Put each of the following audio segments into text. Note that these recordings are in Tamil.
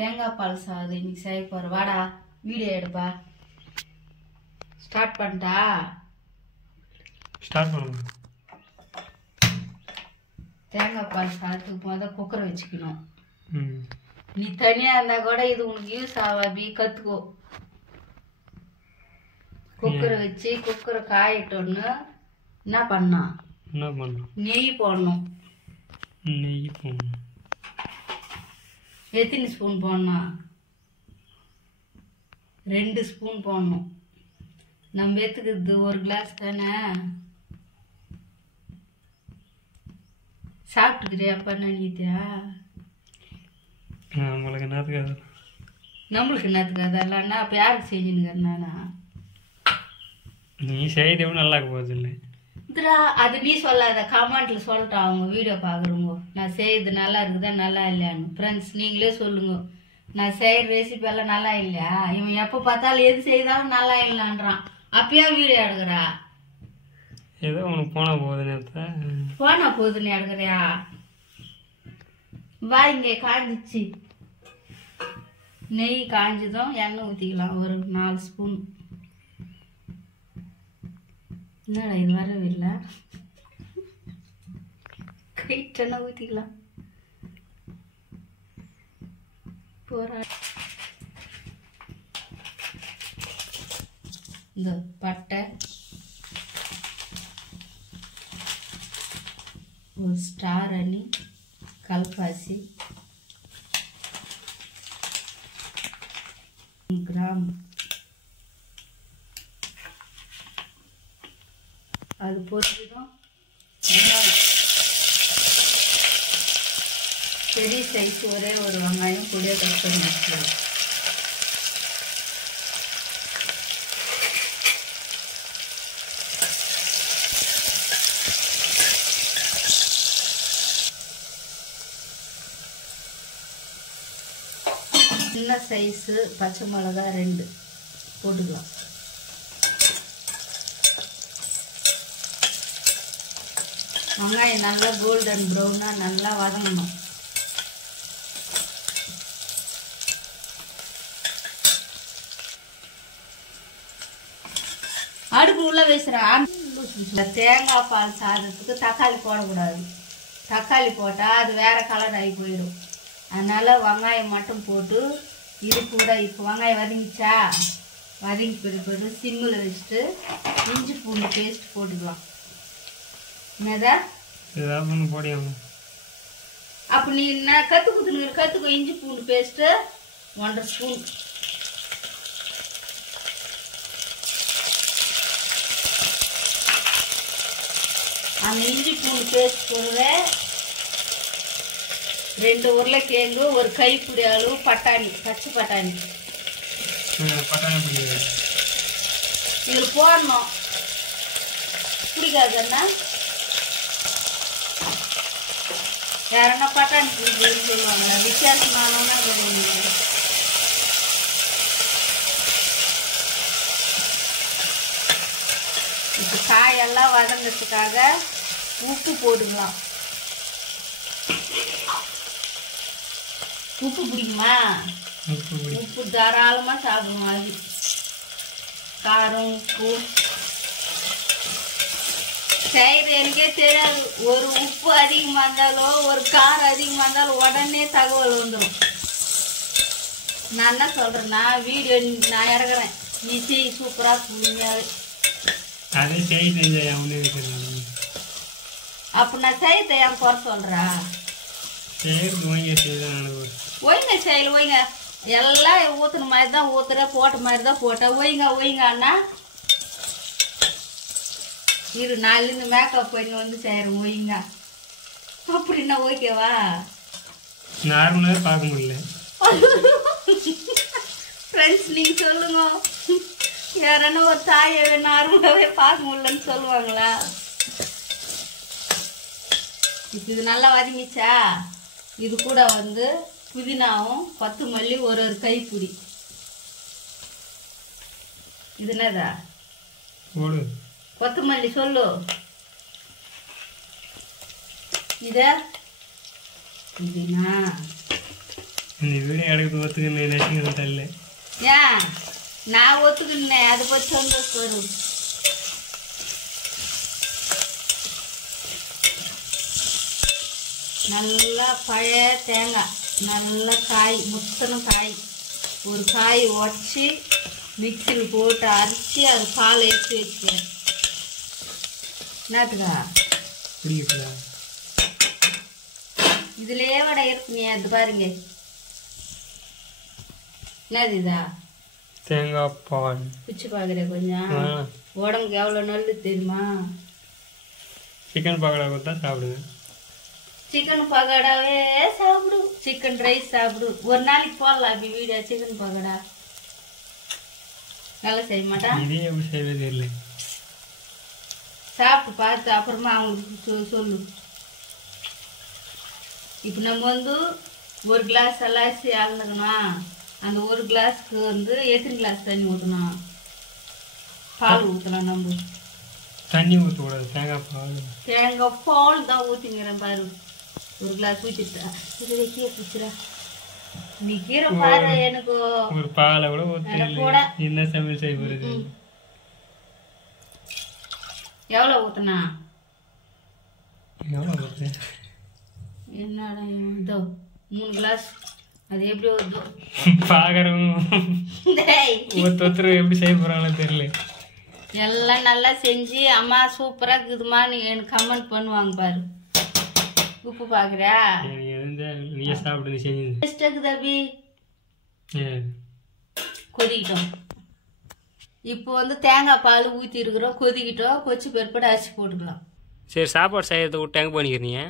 தேங்காய் பால் சாதம் இன்னைக்கு செய்ய போகிறேன். வாடா வீடியோ எடுப்பா. ஸ்டார்ட் பண்ணிட்டா? ஸ்டார்ட் பண்ணுங்க. தேங்காய் பால் சாதத்துக்கு முதல் குக்கரை வச்சுக்கணும். நீ தனியாக இருந்தால் கூட இது உனக்கு யூஸ் ஆகாபி, கற்றுக்கோ. குக்கரை வச்சு குக்கரை காயிட்டோன்னு என்ன பண்ணணும்? நெய் போடணும். எத்தனை ஸ்பூன் போடணும்? 2 ஸ்பூன் போடணும். நம்ம எடுத்துக்கிறது 1 கிளாஸ் தானே. சாப்பிட்டுக்கிறியா? அப்ப நினைக்கிறியா? நம்மளுக்கு என்னத்துக்கு அதெல்லாம்? அப்ப யாருக்கு செஞ்சுன்னு? நீ செய்யறது நல்லா போகுது இல்லை அது நீ சொல்லாத, கமெண்ட்ல சொல்லிட்டோம் அவங்க வீடியோ பாக்குறவங்க. நான் செய்யறது நல்லா இருக்குதா நல்லா இல்லையான்னு. ஃப்ரெண்ட்ஸ் நீங்களே சொல்லுங்க, நான் செய்யற ரெசிபி எல்லாம் நல்லா இல்லையா? இவன் எப்ப பார்த்தாலும் எது செய்தாலும் நல்லா இல்லைன்றான். அப்பயே வீடியோ எடுக்கிறா? ஏதோ உனக்கு போனா போகுதுன்னு எடுக்கிறியா? வா, இங்க காஞ்சிச்சு. நெய் காஞ்சதும் எண்ணெய் ஊத்திக்கலாம். ஒரு 4 ஸ்பூன். என்னடா இது வரவில்லை? கைட்டெண்ண ஊத்திக்கலாம். இந்த பட்டை, ஒரு ஸ்டார் அணி, கல்பாசி, கிராம்பு. அது பொறுத்துதான் பெரிய சைஸ் ஒரே ஒரு வெங்காயம் பொடியாக கட் பண்ணி வச்சுக்கலாம். சின்ன சைஸு பச்சை மிளகா 2 போட்டுக்கலாம். வெங்காயம் நல்லா கோல்டன் ப்ரௌனாக நல்லா வதங்கணும். அடுப்பு உள்ள வச்சுறேன். தேங்காய் பால் சாதத்துக்கு தக்காளி போடக்கூடாது. தக்காளி போட்டால் அது வேற கலர் ஆகி போயிடும். அதனால வெங்காயம் மட்டும் போட்டு இது கூட இப்போ வெங்காயம் வதங்கிச்சா, வதங்கி பிறகு சிம்மில் வச்சுட்டு இஞ்சி பூண்டு பேஸ்ட் போட்டுக்கலாம். என்னதா அப்ப நீ என்ன கத்துக்கோ. இஞ்சி பூண்டு பேஸ்ட் 1.5 ஸ்பூன். அந்த இஞ்சி பூண்டு பேஸ்ட் போடுவே 2 உருளைக்கிழங்கு, ஒரு கைப்பிடி அளவு பட்டாணி, பச்சை பட்டாணி இதில் போடணும். பிடிக்காதுன்னா யாருன்னா பட்டாணி பிடிக்குன்னு சொல்லுவாங்க. வித்தியாசமானோன்னா இப்போ காயெல்லாம் வதங்கிறதுக்காக உப்பு போட்டுக்கலாம். உப்பு பிடிக்குமா? உப்பு தாராளமாக சாப்பிடணும். அது காரம் உப்பு செய்யறது எனக்கே தெரியாது. ஒரு உப்பு அதிகமாக இருந்தாலோ ஒரு காரம் அதிகமாக இருந்தாலும் உடனே தகவல் வந்துடும். நான் என்ன சொல்றேன்னா, வீடியோ நான் இறக்குறேன், நீ செய் சூப்பரா புரிஞ்சாது. அப்ப நான் செய்யறத என் குறை சொல்றா? ஒய்ங்க செய்யல, ஒய்ங்க எல்லாம் ஊத்துன மாதிரி தான் ஊத்துற, போட்ட மாதிரி தான் போட்ட. ஒய்ங்க அண்ணா இரு, நாலுலேருந்து மேக்கப் பண்ணி வந்து செய்கிறேன். ஒய்ங்க அப்படின்னா ஓகேவா? நார்மலாக பார்க்க முடியல. ஃப்ரெண்ட்ஸ் நீங்கள் சொல்லுங்க, யாரன்னா ஒரு தாயை நார்மலாகவே பார்க்க முடியலன்னு சொல்லுவாங்களா? இப்போ இது நல்லா வதங்கிச்சா, இது கூட வந்து புதினாவும் கொத்தமல்லி ஒரு கைப்பிடி. இது என்னதா? கொத்தமல்லி சொல்லு. இத புதினா இந்த வீடியோ எடுக்கிறது ஒத்துக்குன்னு நினைச்சிங்க தரல ஏன் நான் ஒத்துக்கினேன் அதை பற்றி சந்தோஷம் வரும். நல்லா பழைய தேங்காய் நல்லா காய் முத்தனும் காய் ஒரு காய் உடச்சி மிக்சியில் போட்டு அரைச்சி அது பால் எடுத்து வச்சுக்கிறேன். என்னத்துக்கா புரியுங்களா? இதுலயே வடை இருக்குங்க. அது பாருங்க என்னது இதா தேங்காய் பால் பிச்சு பார்க்குறேன். கொஞ்சம் உடம்புக்கு எவ்வளோ நல்லது தெரியுமா? சிக்கன் பக்கோடா கொடுத்தா சாப்பிடுங்க. சிக்கன் பக்கோடாவே சாப்பிடு, சிக்கன் ரைஸ் சாப்பிடு. ஒரு நாளைக்கு போடலாம் அப்படி வீடியோ சிக்கன் பக்கோடா. நல்லா செய்ய மாட்டான். இதே எப்படி செய்வது இல்லை. சாப்பிட்டு பார்த்து அப்புறமா அவங்களுக்கு சொல்லு. இப்போ நம்ம வந்து ஒரு கிளாஸ் அரிசி அளந்துக்கணும். அந்த ஒரு கிளாஸ்க்கு வந்து எத்தனை கிளாஸ் தண்ணி ஊற்றணும்? பால் ஊற்றலாம். நம்ம தண்ணி ஊற்றக்கூடாது, தேங்காய் பால். தேங்காய் பால் தான் ஊற்றிங்கிறேன் பாரு. ஒரு கிளாஸ் ஊற்றிட்டா இது கீரை பிடிச்சிடா. நீ கீரை பாரு. எனக்கு ஒரு பாலை கூட ஊற்ற என்ன சமையல் செய்ய போகிறது? எவ்வளோ ஊற்றினா? எவ்வளோ ஊற்று? என்னடா இதோ 3 கிளாஸ். அது எப்படி வருது பார்க்குறவங்க ஒருத்தர் எப்படி செய்ய போகிறாங்கன்னு தெரியல. எல்லாம் நல்லா செஞ்சு அம்மா சூப்பராக இருக்குதுமா நீ எனக்கு கமெண்ட் பண்ணுவாங்க பாரு. உப்பு பார்க்குறியா? நீயே சாப்பிட்டு நீ செஞ்சு டேஸ்ட் இருக்குது அபி. கொதிக்கிட்டோம். இப்போ வந்து தேங்காய் பால் ஊற்றி இருக்கிறோம். கொதிக்கிட்டோம். கொச்சி பெருப்பட அரிசி போட்டுக்கலாம். சரி, சாப்பாடு செய்யறத விட்டு எங்கே பண்ணிக்கிறீங்க?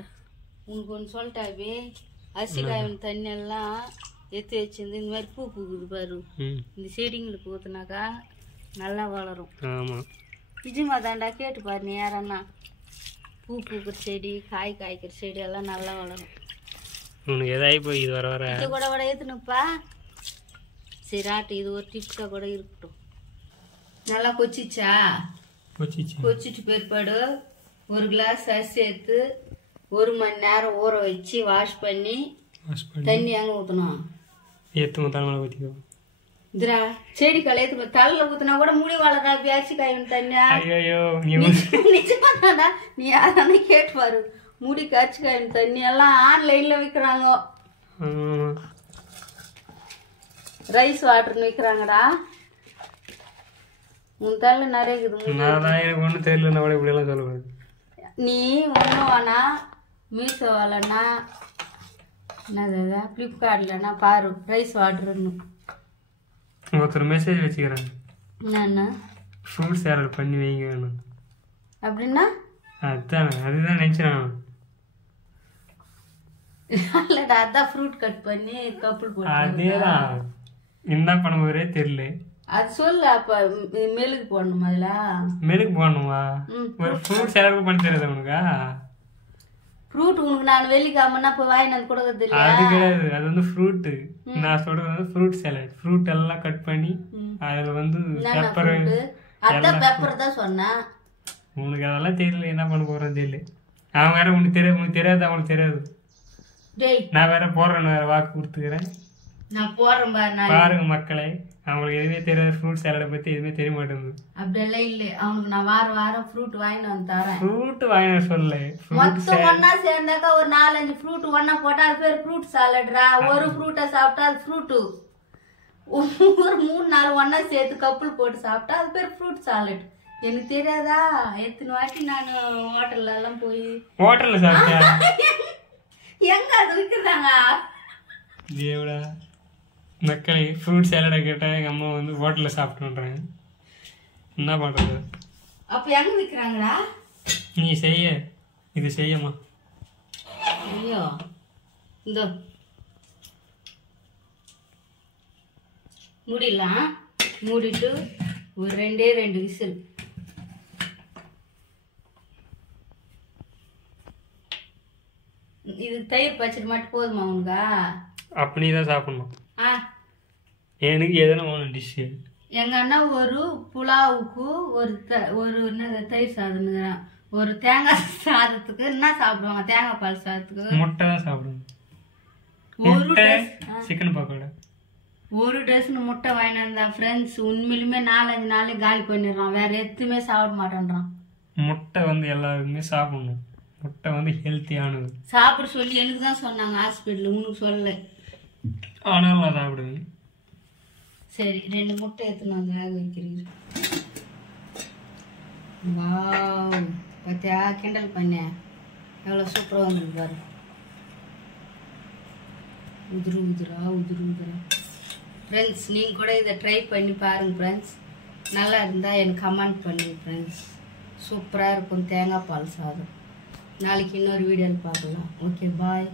உனக்கு ஒன்று சொல்லிட்டா அபி. அரிசி காயின் தண்ணி எல்லாம் எடுத்து வச்சிருந்து இந்த மாதிரி பூ பூக்குது பாரு. இந்த செடிங்களுக்கு ஊற்றுனாக்கா நல்லா வளரும். ஆமாம், நிஜமா தாண்டா. கேட்டு பாரு நீ யாரன்னா. பூ பூக்கிற செடி காய் காய்க்கிற செடி எல்லாம் நல்லா வளரும். உனக்கு எதாகி போய் இது வர வர இது கூட ஏற்றுனுப்பா. சரி ஆட்டு இது ஒரு டிப்ஸாக கூட இருக்கட்டும். நல்லா கொச்சிச்சா? கொச்சிட்டு பிற்பாடு ஒரு கிளாஸ் அரிசி எடுத்து 1 மணி நேரம் ஊற வச்சு வாஷ் பண்ணி தண்ணி எங்கே ஊற்றணும்? தலைமையில ஊற்றிக்கோ. இதுரா செடி களை ஏற்று தலையில் ஊற்றினா கூட முடி வளரா. அரிசி காயும் தண்ணியா? நிச்சயமா தாண்டா. நீ யாரானே கேட்டு பாரு. முடிக்கு அரிசி காயும் தண்ணி எல்லாம் ஆன்லைனில் விற்கிறாங்க. ரைஸ் வாட்டர்னு விற்கிறாங்கடா. உன் தலை நிறைய இருக்குது. ஒன்றும் தெரியல. இப்படியெல்லாம் சொல்லக்கூடாது. நீ ஒன்றும் வேணா மீஷோவாலண்ணா என்னது ஃப்ளிப்கார்ட்லண்ணா பாரு ரைஸ் வாட்டர்னு. ஒருத்தர் மெசேஜ் வச்சுக்கிறேன். என்னண்ணா? ஃப்ரூட் சாலட் பண்ணி வைங்க வேணும் அப்படின்னா? அதுதான் நினச்சேன். இல்லைடா அதான் ஃப்ரூட் கட் பண்ணி கப்புள் போட்டு. அதேதான் என்ன பண்ண போதே தெரியல. அது சொல்லு. அப்ப மெழுகு போடணும். அதுல மெழுகு போடணுமா? ஒரு ஃப்ரூட் சாலட் பண்ணி தருது உனக்கா? ஃப்ரூட் உனக்கு நான் வெள்ளிக்காமன்னா இப்போ வாங்கி வந்து கொடுக்கறது இல்லையா? அது கிடையாது, அது வந்து ஃப்ரூட்டு. நான் சொல்றது வந்து ஃப்ரூட் சாலட். ஃப்ரூட் எல்லாம் கட் பண்ணி அதில் வந்து பெப்பர். அதான் பெப்பர் தான் சொன்னேன். உனக்கு அதெல்லாம் தெரியல, என்ன பண்ண போறேன்னு தெரியல. அவன் வேற உனக்கு தெரியாது அவனுக்கு தெரியாது. நான் வேற போடுறேன், வேற வாக்கு கொடுத்துக்கிறேன். நான் போடுறேன் பாருங்க மக்களே, அவங்களுக்கு எதுவுமே தெரியாது. ஃப்ரூட் சாலடை பத்தி எதுவுமே தெரிய மாட்டேங்குது. அப்படியெல்லாம் இல்லை. அவனுக்கு நான் வாரம் ஃப்ரூட் வாங்கிட்டு வந்து தரேன். ஃப்ரூட் வாங்கின சொல்ல மொத்தம் ஒன்னா சேர்ந்தாக்கா ஒரு 4-5 ஃப்ரூட் ஒன்னா போட்டா அது பேர் ஃப்ரூட் சாலட்ரா. ஒரு ஃப்ரூட்டை சாப்பிட்டா அது ஃப்ரூட்டு. ஒரு 3-4 ஒன்னா சேர்த்து கப்புள் போட்டு சாப்பிட்டா அது பேர் ஃப்ரூட் சாலட். எனக்கு தெரியாதா? எத்தனை வாட்டி நான் ஹோட்டல்ல எல்லாம் போய் ஹோட்டல்ல சாப்பிட்டேன். எங்க அது விற்கிறாங்க? தேவடா மக்களே, ஃப்ரூட் சாலடை கேட்டால் எங்கள் அம்மா வந்து ஹோட்டலில் சாப்பிட்டுன்றாங்க. என்ன பண்ணுறது? அப்போ எங்கே விற்கிறாங்கடா? நீ செய்ய இது செய்யம்மா. ஐயோ இந்த மூடிடலாம். மூடிட்டு ஒரு 2 விசில். இது தயிர் பச்சடி மட்டும் போதுமா உனக்கா? அப்படி தான் சாப்பிடணும். எனக்கு எதனா ஒன்று டிஷ்ஷு. எங்க அண்ணா ஒரு புலாவுக்கு ஒரு என்ன தயிர் சாதம்ங்கிறான். ஒரு தேங்காய் சாதத்துக்கு என்ன சாப்பிடுவாங்க? தேங்காய் பால் சாதத்துக்கு முட்டை தான் சாப்பிடுவாங்க. ஒரு சிக்கன் பக்கோடா. ஒரு டசன் முட்டை வாங்கினா ஃப்ரெண்ட்ஸ் உண்மையிலுமே 4-5 நாளே காலி பண்ணிடுறான். வேற எதுவுமே சாப்பிட மாட்டேன்றான். முட்டை வந்து எல்லாருக்குமே சாப்பிடணும். முட்டை வந்து ஹெல்த்தியானது. சாப்பிட சொல்லி எனக்கு தான் சொன்னாங்க ஹாஸ்பிட்டல், உனக்கு சொல்லலை. ஆனாலும் நான் சாப்பிடுவேன். சரி 2 முட்டை எடுத்துன்னு வந்து வேக வைக்கிறீங்க. வாவ், பார்த்தியா கிண்டல் பண்ணேன், எவ்வளோ சூப்பராக வந்துருக்கு பாரு. உதிரு. ஃப்ரெண்ட்ஸ் நீங்கள் கூட இதை ட்ரை பண்ணி பாருங்கள் ஃப்ரெண்ட்ஸ். நல்லா இருந்தால் எனக்கு கமெண்ட் பண்ணுங்க ஃப்ரெண்ட்ஸ். சூப்பராக இருக்கும் தேங்காய் பால் சாதம். நாளைக்கு இன்னொரு வீடியோவில் பார்க்கலாம். Okay bye.